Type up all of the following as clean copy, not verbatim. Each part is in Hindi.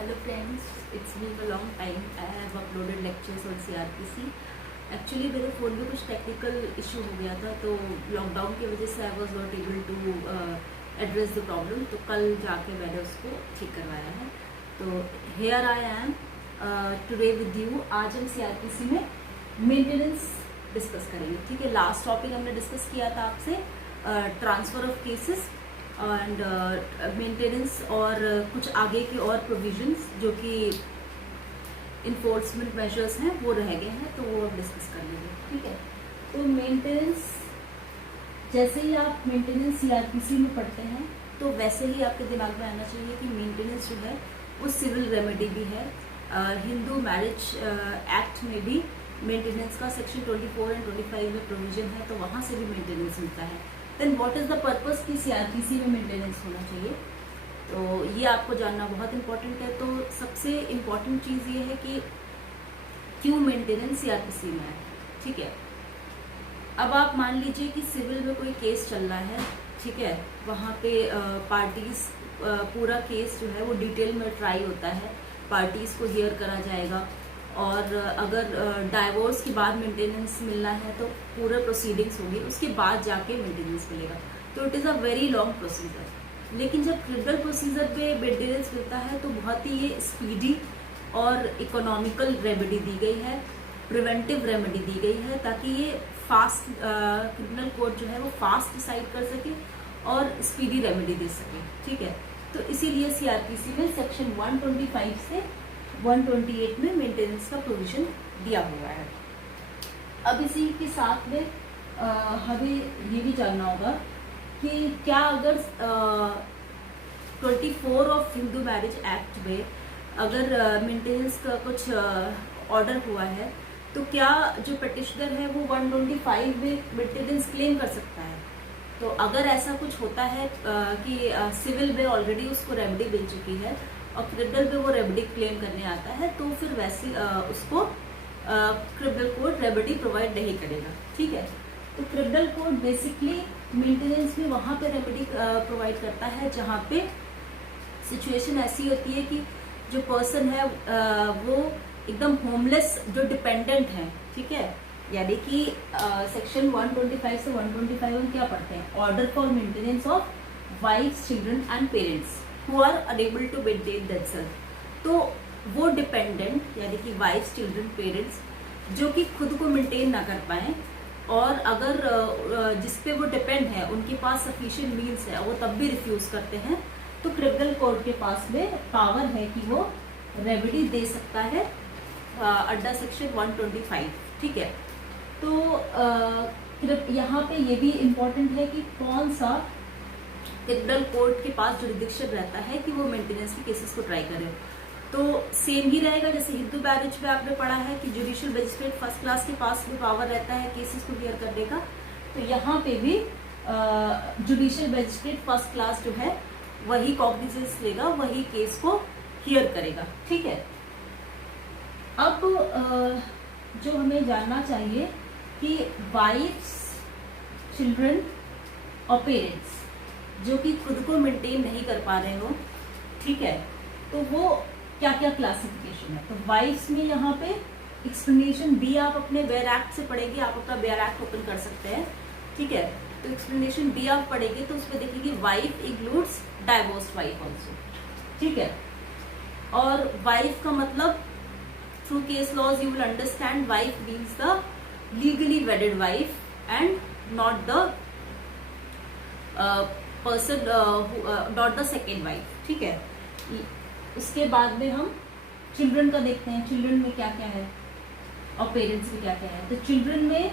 Hello friends, it's been a long time. I have uploaded lectures on CRPC. Actually मेरे फ़ोन में कुछ टेक्निकल इशू हो गया था, तो लॉकडाउन की वजह से I was not able to address the problem. तो कल जाके मैंने उसको ठीक करवाया है। तो here I am today with you. आज हम CRPC में मेंटेनेंस डिस्कस करेंगे। ठीक है, लास्ट टॉपिक हमने डिस्कस किया था आपसे transfer of cases and maintenance और कुछ आगे के और प्रोविजंस जो कि इन्फोर्समेंट मेजर्स हैं वो रह गए हैं, तो वो अब डिस्कस कर लेंगे। ठीक है, तो मेंटेनेंस, जैसे ही आप मेंटेनेंस CRPC में पढ़ते हैं तो वैसे ही आपके दिमाग में आना चाहिए कि मेंटेनेंस जो है वो सिविल रेमेडी भी है। हिंदू मैरिज एक्ट में भी मेंटेनेंस का सेक्शन 24 एंड 25 में प्रोविजन है, तो वहाँ से भी मेंटेनेंस मिलता है। Then what is the purpose कि CRPC में मेंटेनेंस होना चाहिए, तो ये आपको जानना बहुत इंपॉर्टेंट है। तो सबसे इम्पॉर्टेंट चीज़ ये है कि क्यों मेंटेनेंस CRPC में है। ठीक है, अब आप मान लीजिए कि सिविल में कोई केस चल रहा है, ठीक है, वहाँ पे पार्टीज पूरा केस जो है वो डिटेल में ट्राई होता है, पार्टीज को हियर करा जाएगा, और अगर डाइवोर्स के बाद मेंटेनेंस मिलना है तो पूरा प्रोसीडिंग्स होगी, उसके बाद जाके मेंटेनेंस मिलेगा। तो it is a very long procedure. लेकिन जब क्रिमिनल प्रोसीजर पे मेंटेनेंस मिलता है तो बहुत ही ये स्पीडी और इकोनॉमिकल रेमेडी दी गई है, प्रिवेंटिव रेमेडी दी गई है, ताकि ये फास्ट क्रिमिनल कोर्ट जो है वो फास्ट डिसाइड कर सके और स्पीडी रेमेडी दे सके। ठीक है, तो इसीलिए CRPC में सेक्शन 125 से 128 में मेंटेनेंस का प्रोविजन दिया हुआ है। अब इसी के साथ में हमें ये भी जानना होगा कि क्या अगर 24 ऑफ हिंदू मैरिज एक्ट में अगर मेंटेनेंस का कुछ ऑर्डर हुआ है तो क्या जो पिटिशनर है वो 125 में मेंटेनेंस क्लेम कर सकता है। तो अगर ऐसा कुछ होता है कि सिविल में ऑलरेडी उसको रेमेडी मिल चुकी है और क्रिमिनल में वो रेमेडी क्लेम करने आता है, तो फिर वैसे उसको क्रिमिनल कोड रेमेडी प्रोवाइड नहीं करेगा। ठीक है, तो क्रिमिनल कोड बेसिकली मेंटेनेंस में वहाँ पे रेमेडी प्रोवाइड करता है जहाँ पे सिचुएशन ऐसी होती है कि जो पर्सन है वो एकदम होमलेस, जो डिपेंडेंट है। ठीक है, यानी कि सेक्शन 125 से 125 हम क्या पढ़ते हैं, order for maintenance of wives, children and parents who are unable to maintain themselves। तो वो डिपेंडेंट यानी कि वाइफ्स, चिल्ड्रन, पेरेंट्स जो कि खुद को मेंटेन ना कर पाए, और अगर जिस पे वो डिपेंड है उनके पास सफिशिएंट मीन्स है, वो तब भी रिफ्यूज करते हैं, तो क्रिमिनल कोर्ट के पास में पावर है कि वो रेमेडी दे सकता है अंडर सेक्शन 125। ठीक है, तो यहाँ पे ये भी इम्पोर्टेंट है कि कौन सा क्रिमिनल कोर्ट के पास जुरिडिक्शन रहता है कि वो मेंटेनेंस के केसेस को ट्राई करे। तो सेम ही रहेगा जैसे हिंदू मैरिज में आपने पढ़ा है कि जुडिशियल मजिस्ट्रेट फर्स्ट क्लास के पास में पावर रहता है केसेस को हियर करने का, तो यहाँ पे भी जुडिशियल मजिस्ट्रेट फर्स्ट क्लास जो है वही कॉग्निजेंस लेगा, वही केस को हियर करेगा। ठीक है, अब जो हमें जानना चाहिए कि वाइफ्स, चिल्ड्रन और पेरेंट्स जो कि खुद को मेंटेन नहीं कर पा रहे हो, ठीक है, तो वो क्या क्या क्लासिफिकेशन है। तो वाइफ्स में यहाँ पे एक्सप्लेनेशन बी आप अपने वेयर एक्ट से पढ़ेंगे, आप अपना वेयर एक्ट ओपन कर सकते हैं। ठीक है, तो एक्सप्लेनेशन बी आप पढ़ेंगे तो उसमें देखेंगे wife includes divorced wife also. ठीक है, और वाइफ का मतलब through case laws you will understand wife means the legally wedded wife and not the person, not the second wife. ठीक है, उसके बाद में हम चिल्ड्रन का देखते हैं, चिल्ड्रन में क्या क्या है और पेरेंट्स में क्या क्या है। तो चिल्ड्रन में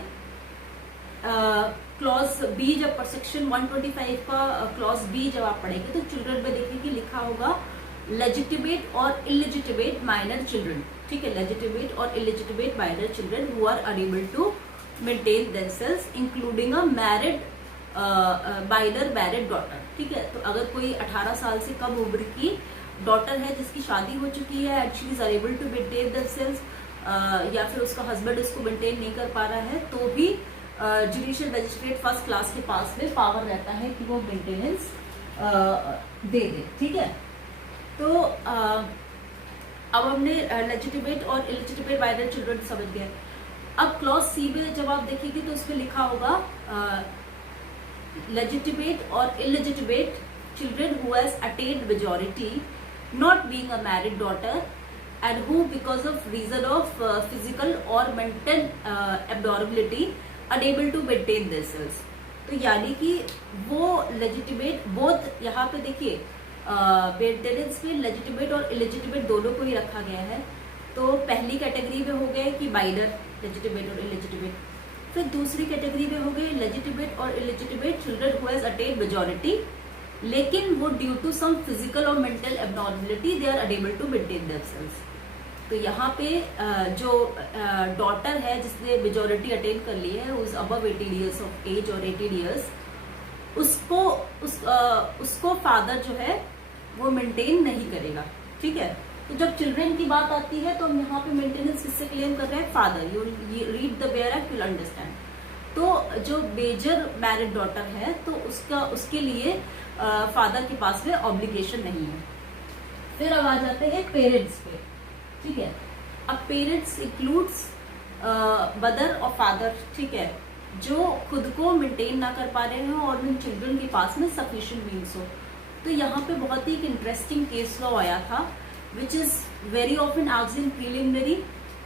क्लॉज बी, जब सेक्शन 125 का क्लॉज बी जब आप पढ़ेंगे तो चिल्ड्रन में देखेंगे लिखा होगा लेजिटिमेट और इलिजिटिमेट माइनर चिल्ड्रन। ठीक है, लेजिटिमेट और illegitimate minor children who are unable to maintain themselves including a married minor married daughter. ठीक है, तो अगर कोई 18 साल से कम उम्र की डॉटर है जिसकी शादी हो चुकी है and she is unable to maintain themselves, या फिर उसका हस्बैंड उसको मेंटेन नहीं कर पा रहा है, तो भी जुडिशियल मजिस्ट्रेट फर्स्ट क्लास के पास में पावर रहता है कि वो मेंटेनेंस दे दे। ठीक है, तो अब हमने लेजिटिमेट और इलेजिटिमेट माइनर चिल्ड्रन समझ गए। अब क्लॉज सी में जब आप देखेंगे तो उसमें लिखा होगा legitimate or illegitimate children who has attained majority, not being a married daughter, and who because of reason of physical or mental abnormality unable to maintain themselves। तो यानी कि वो legitimate both, यहाँ पे देखिए मेंटेनेंस में लेजिटिमेट और इलेजिटिमेट दोनों को ही रखा गया है। तो पहली कैटेगरी में हो गए कि माइनर लेजिटिमेट और इलेजिटिमेट, फिर दूसरी कैटेगरी में हो गए लेजिटिमेट और illegitimate children who has attained majority, लेकिन वो ड्यू टू सम फिजिकल और mental abnormality they are unable to maintain themselves. तो यहाँ पे जो डॉटर है जिसने मेजॉरिटी अटेन कर ली है, उस अबव 18 ईयर्स ऑफ एज और 18 ईयर्स, उसको फादर जो है वो मेंटेन नहीं करेगा। ठीक है, तो जब चिल्ड्रन की बात आती है तो हम यहाँ पे मेंटेनेंस किससे क्लेम कर रहे हैं? Father. You read the bare act, you will understand. तो जो मेजर मैरिड डॉटर है तो उसके लिए फादर के पास में ऑब्लिगेशन नहीं है। फिर अब आ जाते हैं पेरेंट्स पे। ठीक है, अब पेरेंट्स इंक्लूड्स मदर और फादर। ठीक है, जो खुद को मेंटेन ना कर पा रहे हो और उन चिल्ड्रन के पास में सफिशिएंट मीन्स हो। तो यहाँ पे बहुत ही एक इंटरेस्टिंग केस लॉ आया था which is very often asked in preliminary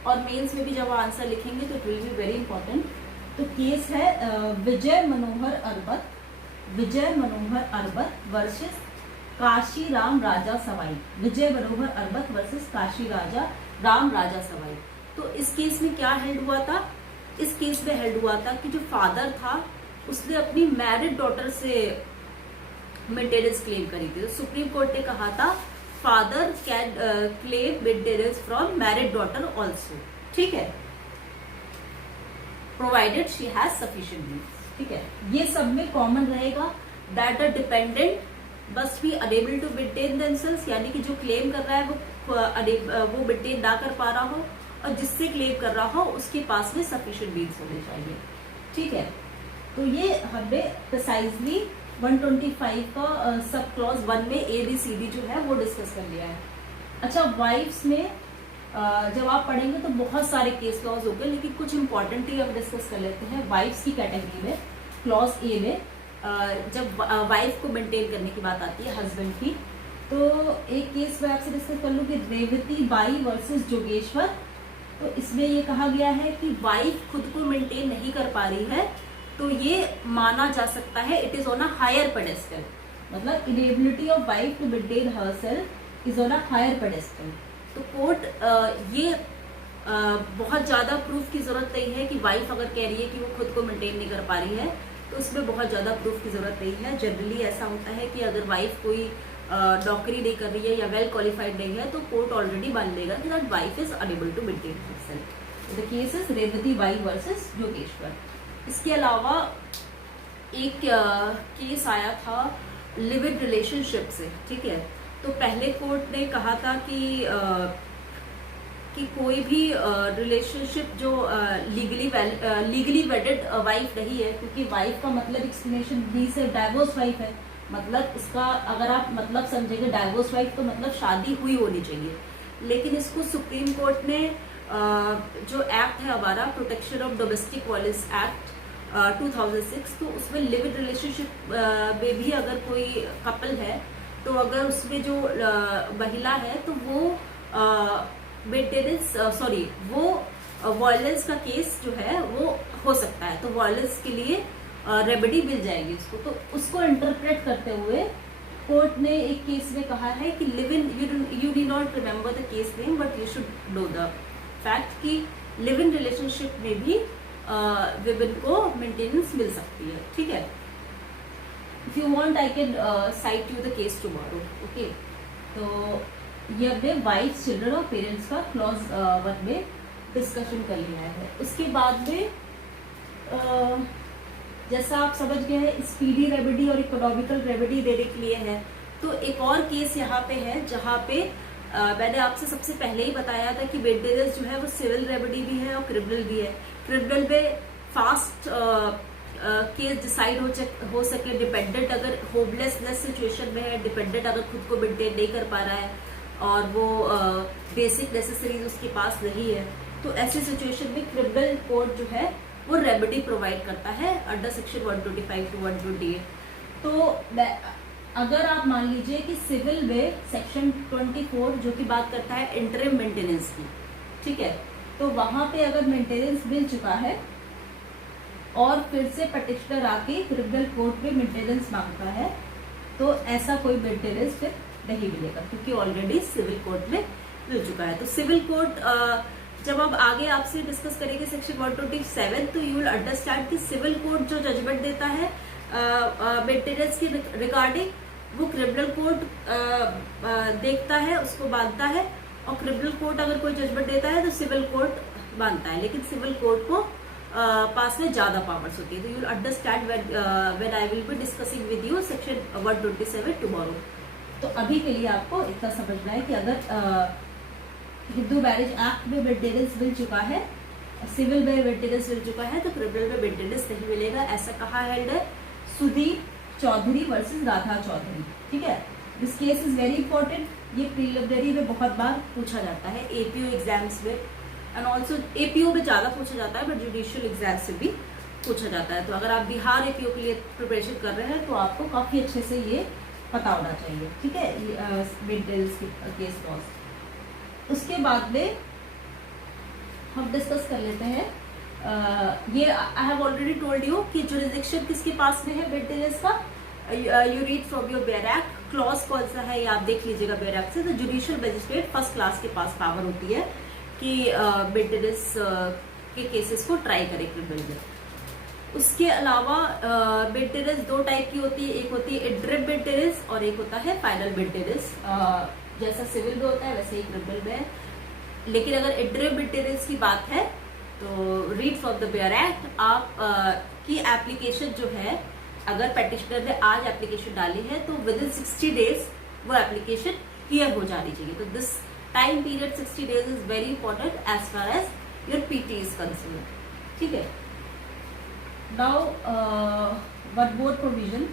और मेंस में भी जब आंसर लिखेंगे तो it will be very important. तो केस है विजय मनोहर अर्बत वर्सेस काशी राम राजा सवाई। विजय मनोहर अर्बत वर्सेस काशी राम राजा सवाई। तो इस केस में क्या हेल्ड हुआ था? इस केस में हेल्ड हुआ था कि जो फादर था उसने अपनी मैरिड डॉटर से मेंटेनेंस क्लेम करी थी। तो सुप्रीम कोर्ट ने कहा था father can claim maintenance from married daughter also. ठीक है, provided she has sufficient means. ठीक है, ये सब में कॉमन रहेगा that the dependent must be unable to maintain themselves, यानी कि जो क्लेम कर रहा है वो मेंटेन ना कर पा रहा हो और जिससे क्लेम कर रहा हो उसके पास में सफिशिएंट मीन्स होने चाहिए। ठीक है, तो ये हमने प्रिसाइजली 125 का सब क्लॉज 1 में ABCD जो है वो डिस्कस कर लिया है। अच्छा, वाइफ्स में जब आप पढ़ेंगे तो बहुत सारे केस क्लॉज हो गए, लेकिन कुछ इंपॉर्टेंट ही हम डिस्कस कर लेते हैं। वाइफ्स की कैटेगरी में क्लॉज A में जब वाइफ को मेंटेन करने की बात आती है हस्बैंड की, तो एक केस मैं आपसे डिस्कस कर लूँ कि रेवती बाई वर्सेस जोगेश्वर। तो इसमें ये कहा गया है कि वाइफ खुद को मेंटेन नहीं कर पा रही है तो ये माना जा सकता है it is on a higher pedestal, मतलब inability of wife to maintain herself is on a higher pedestal. तो कोर्ट ये बहुत ज्यादा प्रूफ की जरूरत नहीं है कि वाइफ अगर कह रही है कि वो खुद को मेंटेन नहीं कर पा रही है तो उसमें बहुत ज्यादा प्रूफ की जरूरत नहीं है। जनरली ऐसा होता है कि अगर वाइफ कोई नौकरी नहीं कर रही है या वेल क्वालिफाइड नहीं है तो कोर्ट ऑलरेडी मान लेगा कि that wife is unable to maintain herself. The case is Revati Bai versus Yogeshwar. इसके अलावा एक केस आया था लिव इन रिलेशनशिप से। ठीक है, तो पहले कोर्ट ने कहा था कि कोई भी रिलेशनशिप जो लीगली वेडेड वाइफ नहीं है, क्योंकि वाइफ का मतलब एक्सप्लेनेशन बी से डाइवोर्स वाइफ है, मतलब इसका अगर आप मतलब समझेंगे डाइवोर्स वाइफ तो मतलब शादी हुई होनी चाहिए। लेकिन इसको सुप्रीम कोर्ट ने जो एक्ट है हमारा protection of domestic violence act 2006, तो उसमें लिव इन रिलेशनशिप में भी अगर कोई कपल है तो अगर उसमें जो महिला है तो वो मेंटेनेंस वो वायलेंस का केस जो है वो हो सकता है, तो वायलेंस के लिए रेमेडी मिल जाएगी उसको। तो उसको इंटरप्रेट करते हुए कोर्ट ने एक केस में कहा है कि live in, U D not remember the case name but you should know the fact कि लिव इन रिलेशनशिप में भी विमेन को मेंटेनेंस मिल सकती है। ठीक है, if you want I can site you the case tomorrow. Okay, तो ये हमने वाइफ, चिल्ड्रन और पेरेंट्स का क्लॉज 1 में डिस्कशन कर लिया है। उसके बाद में जैसा आप समझ गए हैं स्पीडी रेमेडी और इकोनॉमिकल रेमेडी देने के लिए है, तो एक और केस यहाँ पे है जहाँ पे मैंने आपसे सबसे पहले ही बताया था कि मेंटेनेंस जो है वो सिविल रेमेडी भी है और क्रिमिनल भी है। क्रिमिनल में फास्ट केस डिसाइड हो सके, डिपेंडेंट अगर होमलेसनेस सिचुएशन में है, डिपेंडेंट अगर खुद को मेंटेन नहीं कर पा रहा है और वो बेसिक नेसेसरीज उसके पास नहीं है, तो ऐसी सिचुएशन में क्रिमिनल कोड जो है वो रेमेडी प्रोवाइड करता है अंडर सेक्शन 125 टू 128। तो अगर आप मान लीजिए कि सिविल में सेक्शन 24 जो कि बात करता है इंटरिम मेंटेनेंस की, ठीक है, तो वहां पे अगर मेंटेनेंस मिल चुका है और फिर से पटिशनर आके क्रिमिनल कोर्ट में मेंटेनेंस मांगता है, तो ऐसा कोई मेंटेनेंस फिर नहीं मिलेगा क्योंकि ऑलरेडी सिविल कोर्ट में मिल चुका है। तो सिविल कोर्ट जब अब आगे आपसे डिस्कस करेंगे सेक्शन 127, तो यू विल अंडरस्टैंड कि सिविल कोर्ट जो जजमेंट देता है मेंटेनेंस के रिगार्डिंग, वो क्रिमिनल कोर्ट देखता है, उसको मानता है, और क्रिमिनल कोर्ट अगर कोई जजमेंट देता है तो सिविल कोर्ट मानता है, लेकिन सिविल कोर्ट को पास में ज्यादा पावर्स होती है। तो you will understand when I will be discussing with you section 127 tomorrow. तो अभी के लिए आपको इतना समझना है कि अगर हिंदू मैरिज एक्ट में मेंटेनेंस मिल चुका है, सिविल में मेंटेनेंस मिल चुका है, तो क्रिमिनल में मेंटेनेंस नहीं मिलेगा। ऐसा कहा हेल्ड है सुदीप चौधरी वर्सेस राधा चौधरी, ठीक है। This case is very important, ये प्रीलिमिनरी में बहुत बार पूछा जाता है, एपीओ एग्जाम्स में, एंड ऑल्सो एपीओ में ज्यादा पूछा जाता है, बट जुडिशियल एग्जाम से भी पूछा जाता है। तो अगर आप बिहार एपीओ के लिए प्रिपरेशन कर रहे हैं तो आपको काफी अच्छे से ये पता होना चाहिए, ठीक है, मेंटेनेंस केस लॉस। उसके बाद में हम डिस्कस कर लेते हैं ये I have already told you कि जुरिसडिक्शन किसके पास में है मेंटेनेंस का। You read from your bare act, clause कौन सा है ये आप देख लीजिएगा बेयर एक्ट से। तो जुडिशियल मजिस्ट्रेट फर्स्ट क्लास के पास पावर होती है कि मेंटेनेंस के केसेस को ट्राई करे क्रिमिनल में। उसके अलावा मेंटेनेंस दो टाइप की होती है, एक होती है इंटरिम मेंटेनेंस और एक होता है फाइनल मेंटेनेंस। जैसा सिविल में होता है वैसे ही क्रिमिनल में है। लेकिन अगर इंटरिम मेंटेनेंस की बात है तो read from the bare act, आप की एप्लीकेशन जो है, अगर पेटिशनर ने आज एप्लीकेशन डाली है तो विद इन 60 डेज वो एप्लीकेशन हियर हो जानी चाहिए। तो this time period 60 days is very important as far as your PT is concerned, ठीक है। Now one more provision,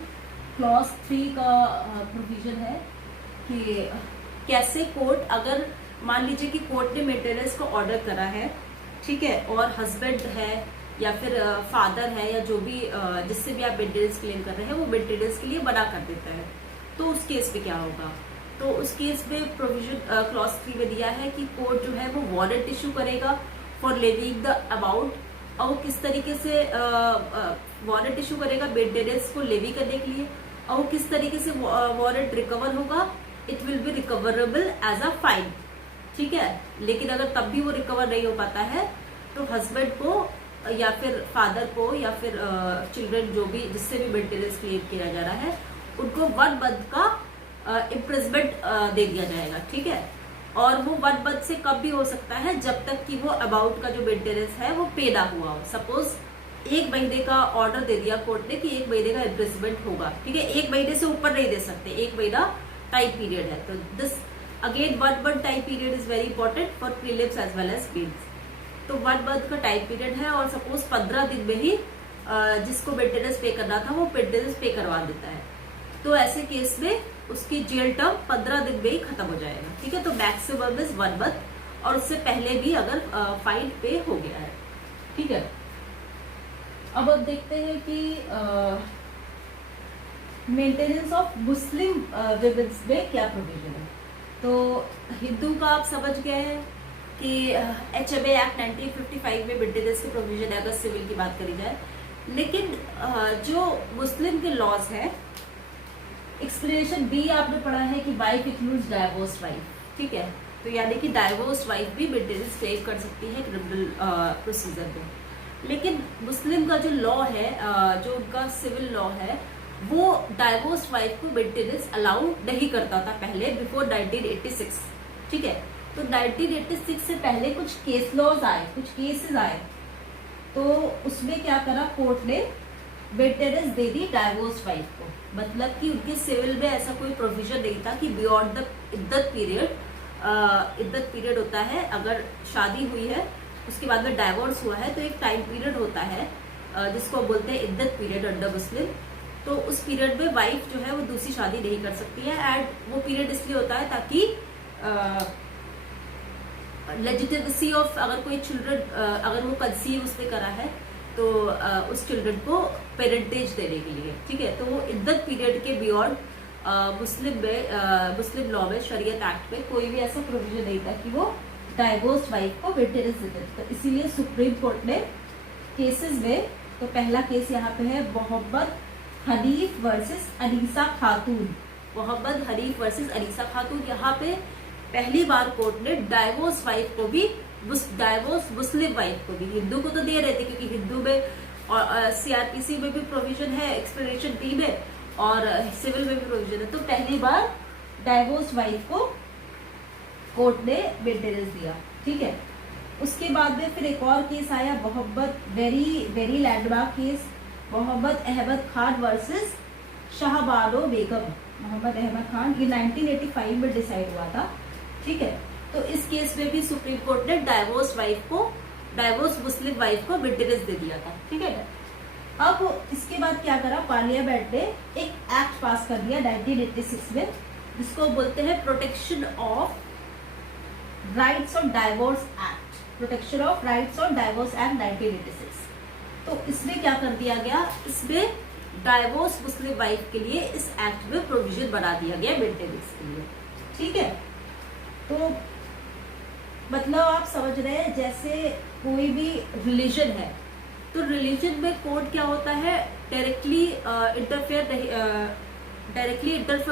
clause 3 का प्रोविजन है कि कैसे कोर्ट, अगर मान लीजिए कि कोर्ट ने मेंटेनेंस को ऑर्डर करा है, ठीक है, और हस्बैंड है या फिर फादर है या जो भी जिससे भी आप मेंटेनेंस क्लेम कर रहे हैं वो मेंटेनेंस के लिए मना कर देता है, तो उस केस में क्या होगा। तो उस केस में प्रोविजन क्लॉज 3 में दिया है कि कोर्ट जो है वो वारंट इशू करेगा फॉर लेविंग द अमाउंट, और वो किस तरीके से वारंट इशू करेगा मेंटेनेंस को लेवी करने के लिए, और वो किस तरीके से वारंट रिकवर होगा, it will be recoverable as a fine, ठीक है। लेकिन अगर तब भी वो रिकवर नहीं हो पाता है तो हस्बैंड को या फिर फादर को या फिर चिल्ड्रन जो भी जिससे भी मेंटेनेंस क्लेम किया जा रहा है उनको 1 मंथ का इम्प्रिजमेंट दे दिया जाएगा, ठीक है। और वो 1 मंथ से कम भी हो सकता है जब तक कि वो अमाउंट का जो मेंटेनेंस है वो पे ना हुआ हो। सपोज 1 महीने का ऑर्डर दे दिया कोर्ट ने कि 1 महीने का इम्प्रिजमेंट होगा, ठीक है, 1 महीने से ऊपर नहीं दे सकते, 1 महीना टाइम पीरियड है। तो this again 1 month time period is very important for prelims as well as mains. तो 1 मंथ का टाइम पीरियड है और सपोज 15 दिन में ही जिसको मेंटेनेंस पे करना था वो मेंटेनेंस पे करवा देता है, तो ऐसे केस में उसकी जेल टर्म 15 दिन में ही खत्म हो जाएगा, ठीक है। तो मैक्सिमम इज 1 मंथ, और उससे पहले भी अगर फाइन पे हो गया है, ठीक है। अब देखते हैं कि मेंटेनेंस ऑफ मुस्लिम विमेन्स में क्या प्रोविजन है। तो हिंदू का आप समझ गए हैं कि HMA एक्ट 1955 में मेंटेनेंस के प्रोविजन है अगर सिविल की बात करी जाए। लेकिन जो मुस्लिम के लॉज है, एक्सप्लेनेशन बी आपने पढ़ा है कि वाइफ इंक्लूड्स डाइवोर्स वाइफ, ठीक है। तो यानी कि डाइवोर्स वाइफ भी मेंटेनेंस क्लेम कर सकती है क्रिमिनल प्रोसीजर में। लेकिन मुस्लिम का जो लॉ है, जो उनका सिविल लॉ है, वो डाइवोर्स वाइफ को मेंटेनेंस अलाउ नहीं करता था पहले, बिफोर 1986, ठीक है। तो 1986 से पहले कुछ केस लॉज आए, कुछ केसेस आए, तो उसमें क्या करा कोर्ट ने, मेंटेनेंस दे दी डाइवोर्स वाइफ को। मतलब कि उनके सिविल में ऐसा कोई प्रोविजन नहीं था कि बियॉन्ड द इद्दत पीरियड, इद्दत पीरियड होता है अगर शादी हुई है उसके बाद में डाइवोर्स हुआ है तो एक टाइम पीरियड होता है जिसको बोलते हैं इद्दत पीरियड अंडर मुस्लिम। तो उस पीरियड में वाइफ जो है वो दूसरी शादी नहीं कर सकती है, एंड वो पीरियड इसलिए होता है ताकि लेजिटिमेसी ऑफ, अगर कोई चिल्ड्रन अगर वो कंसीव उसने करा है तो उस चिल्ड्रन को पेरेंटेज देने के लिए, ठीक है। तो वो इद्दत पीरियड के बियॉन्ड मुस्लिम लॉ में, शरीयत एक्ट में कोई भी ऐसा प्रोविजन नहीं था कि वो डाइवोर्स वाइफ को मेंटेनेंस देते। तो इसीलिए सुप्रीम कोर्ट ने केसेस में, तो पहला केस यहाँ पे है मोहम्मद हनीफ वर्सेस अनीसा खातून। मोहम्मद हनीफ वर्सेस अनीसा खातून, यहाँ पे पहली बार कोर्ट ने डाइवोर्स वाइफ को भी, डाइवोर्स मुस्लिम वाइफ को भी, हिंदू को तो दे रहे थे क्योंकि हिंदू में और सीआरपीसी में भी प्रोविजन है, एक्सप्लेनेशन डी में, और सिविल में भी प्रोविजन है। तो पहली बार डाइवोर्स वाइफ को कोर्ट ने मेंटेनेंस दिया, ठीक है। उसके बाद में फिर एक और केस आया, Mohammed, very landmark case, Mohammed Ahmed Khan versus Shahbano Begum. Mohammed Ahmed Khan, ये 1985 में डिसाइड हुआ था, ठीक है। तो इस केस में भी सुप्रीम कोर्ट ने डाइवोर्स वाइफ को, डाइवोर्स मुस्लिम वाइफ को मेंटेनेंस दे दिया था, ठीक है। अब इसके बाद क्या करा, पार्लियामेंट ने एक एक्ट पास कर दिया 1986 में, जिसको बोलते हैं protection of rights on divorce act, protection of rights on divorce act 1986। तो इसमें क्या कर दिया गया, इसमें डाइवोर्स मुस्लिम वाइफ के लिए इस एक्ट में प्रोविजन बना दिया गया मेंटेनेंस के लिए, ठीक है। तो मतलब आप समझ रहे हैं, जैसे कोई भी रिलीजन है, तो रिलीजन में कोड क्या होता है, डायरेक्टली इंटरफेयर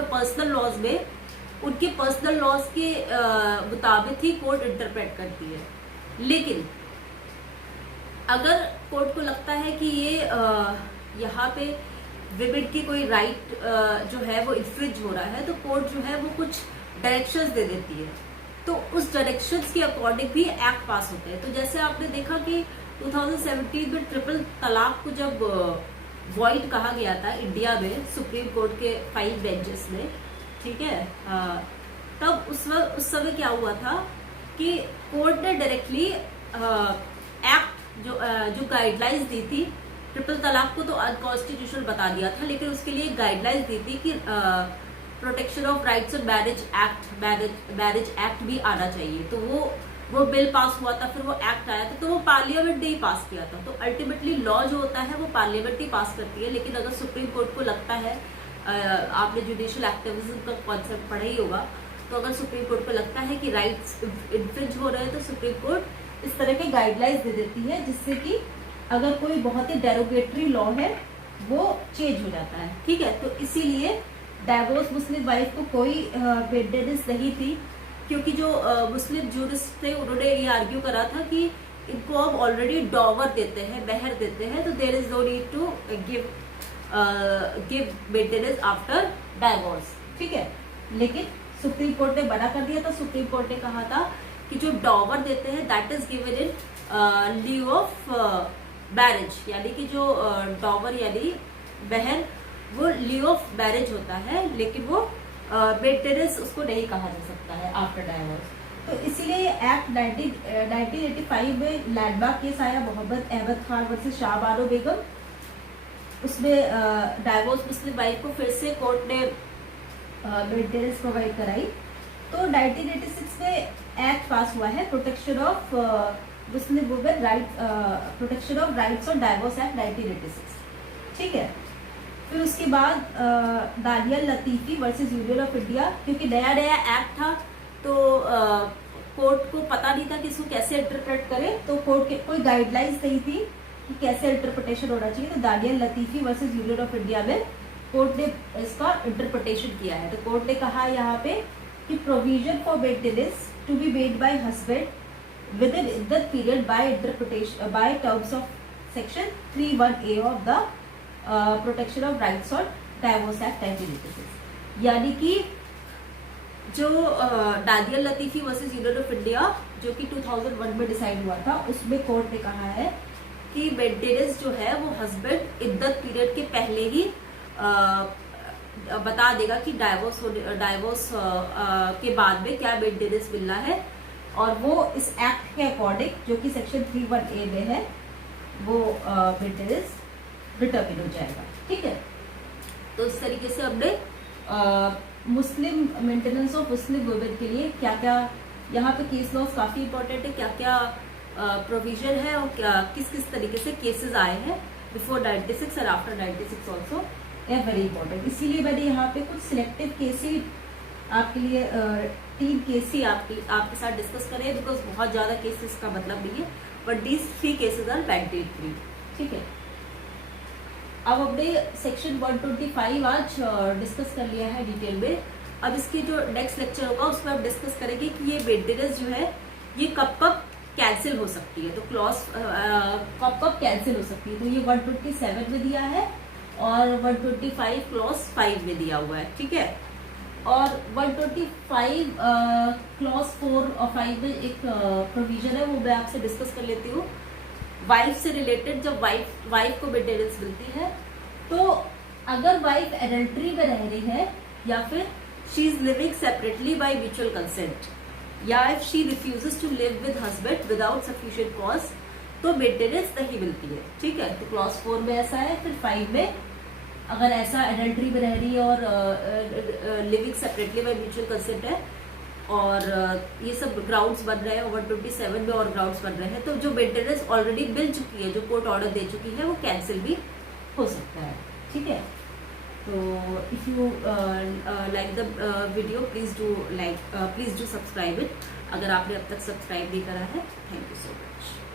पर्सनल लॉज में, उनके पर्सनल लॉज के मुताबिक ही कोर्ट इंटरप्रेट करती है। लेकिन अगर कोर्ट को लगता है कि ये यहाँ पे विमेन की कोई राइट जो है वो इन्फ्रिंज हो रहा है, तो कोर्ट जो है वो कुछ डायरेक्शंस दे देती है। तो उस डायरेक्शंस के अकॉर्डिंग भी एक्ट पास होते हैं। तो जैसे आपने देखा कि 2017 में ट्रिपल तलाक को जब वॉइड कहा गया था इंडिया में सुप्रीम कोर्ट के 5 बेंचेस में, ठीक है, तब उस समय क्या हुआ था कि कोर्ट ने डायरेक्टली एक्ट जो गाइडलाइंस दी थी, ट्रिपल तलाक को तो अनकॉन्स्टिट्यूशनल बता दिया था, लेकिन उसके लिए गाइडलाइंस दी थी कि protection of rights of marriage act भी आना चाहिए। तो वो बिल पास हुआ था, फिर वो एक्ट आया था, तो वो पार्लियामेंट ने ही पास किया था। तो अल्टीमेटली लॉ जो होता है वो पार्लियामेंट ही पास करती है। लेकिन अगर सुप्रीम कोर्ट को लगता है, आपने जुडिशियल एक्टिविज्म का कॉन्सेप्ट पढ़ा ही होगा, तो अगर सुप्रीम कोर्ट को लगता है कि राइट्स इन्फ्रिंज हो रहे हैं, तो सुप्रीम कोर्ट इस तरह के गाइडलाइंस दे देती है, जिससे कि अगर कोई बहुत ही डेरोगेटरी लॉ है वो चेंज हो जाता है, ठीक है। तो इसीलिए डाइवोर्स मुस्लिम वाइफ को कोई मेंटेनेंस नहीं थी, क्योंकि जो मुस्लिम जूरिस्ट थे उन्होंने ये आर्ग्यू करा था कि इनको अब ऑलरेडी डॉवर देते हैं, महर देते हैं, तो there is no need to give maintenance after divorce, ठीक है। लेकिन सुप्रीम कोर्ट ने मना कर दिया था। सुप्रीम कोर्ट ने कहा था कि जो डॉवर देते हैं that is given in leave of marriage, यानी कि जो डॉवर यानी बहन, वो लीव ऑफ मैरिज होता है, लेकिन वो मेंटेनेंस उसको नहीं कहा जा सकता है आफ्टर डाइवोर्स। तो इसीलिए एक्ट 1985 में लैंडमार्क केस आया, मोहम्मद अहमद खान वर्सेस शाहबानो बेगम। उसमें डाइवोर्स मुस्लिम वाइफ को फिर से कोर्ट ने मेंटेनेंस प्रोवाइड कराई। तो 1986 में एक्ट पास हुआ है, protection of Muslim women right, protection of rights on divorce act 1986, ठीक है। फिर उसके बाद दानिया Latifi versus Union of India, क्योंकि नया एक्ट था तो कोर्ट को पता नहीं था कि इसको कैसे इंटरप्रेट करे, तो कोर्ट के कोई गाइडलाइंस नहीं थी कि कैसे इंटरप्रिटेशन होना चाहिए। तो दानिया Latifi versus Union of India में कोर्ट ने इसका इंटरप्रिटेशन किया है। तो कोर्ट ने कहा यहाँ पे कि provision for maintenance to be made by husband within iddat period by interpretation by terms of section 31A of the protection of rights on divorce act 1986। यानी कि जो Daniya Latifi versus Union of India जो कि 2001 में डिसाइड हुआ था, उसमें कोर्ट ने कहा है कि मेंटेनेंस जो है वो हस्बैंड इद्दत पीरियड के पहले ही बता देगा कि डाइवोर्स के बाद में क्या मेंटेनेंस मिलना है, और वो इस एक्ट के अकॉर्डिंग जो कि सेक्शन 31A में है वो मेंटेनेंस डिटरमिन हो जाएगा, ठीक है। तो इस तरीके से हमने मुस्लिम मेंटेनेंस ऑफ मुस्लिम वुमेन के लिए क्या क्या यहाँ पे केस लॉज काफी इंपॉर्टेंट है, क्या क्या प्रोविजन है और क्या किस किस तरीके से केसेस आए हैं बिफोर 96 और आफ्टर 96 ऑल्सो है वेरी इंपॉर्टेंट। इसीलिए मैंने यहाँ पे कुछ सिलेक्टिव केस ही आपके लिए 3 केस ही आपके साथ डिस्कस करें, बिकॉज बहुत ज्यादा केसेस का मतलब नहीं है, but these 3 cases are mandatory. ठीक है, अब हमने सेक्शन 125 आज डिस्कस कर लिया है डिटेल में। अब इसकी जो नेक्स्ट लेक्चर होगा उसमें हम डिस्कस करेंगे कि ये मेंटेनेंस जो है ये कब कब कैंसिल हो सकती है, तो क्लॉज कब कब कैंसिल हो सकती है। तो ये 127 में दिया है और 125 क्लॉज 5 में दिया हुआ है। ठीक है, और 125 क्लॉज 4 और 5 में एक प्रोविजन है, वो मैं आपसे डिस्कस कर लेती हूँ। वाइफ से रिलेटेड, जब वाइफ को मेंटेनेंस मिलती है, तो अगर वाइफ एडल्ट्री में रह रही है या फिर she is living separately by mutual consent, या if she refuses to live with husband without sufficient cause, तो मेंटेनेंस नहीं मिलती है। ठीक है, तो क्लॉज 4 में ऐसा है। फिर 5 में अगर ऐसा एडल्ट्री में रह रही है और living separately by mutual consent है और ये सब ग्राउंड्स बन रहे हैं, 127 में और ग्राउंड्स बन रहे हैं, तो जो मेंटेनेंस ऑलरेडी मिल चुकी है, जो कोर्ट ऑर्डर दे चुकी है, वो कैंसिल भी हो सकता है। ठीक है, तो if you like the video please do subscribe it, अगर आपने अब तक सब्सक्राइब नहीं करा है। Thank you so much.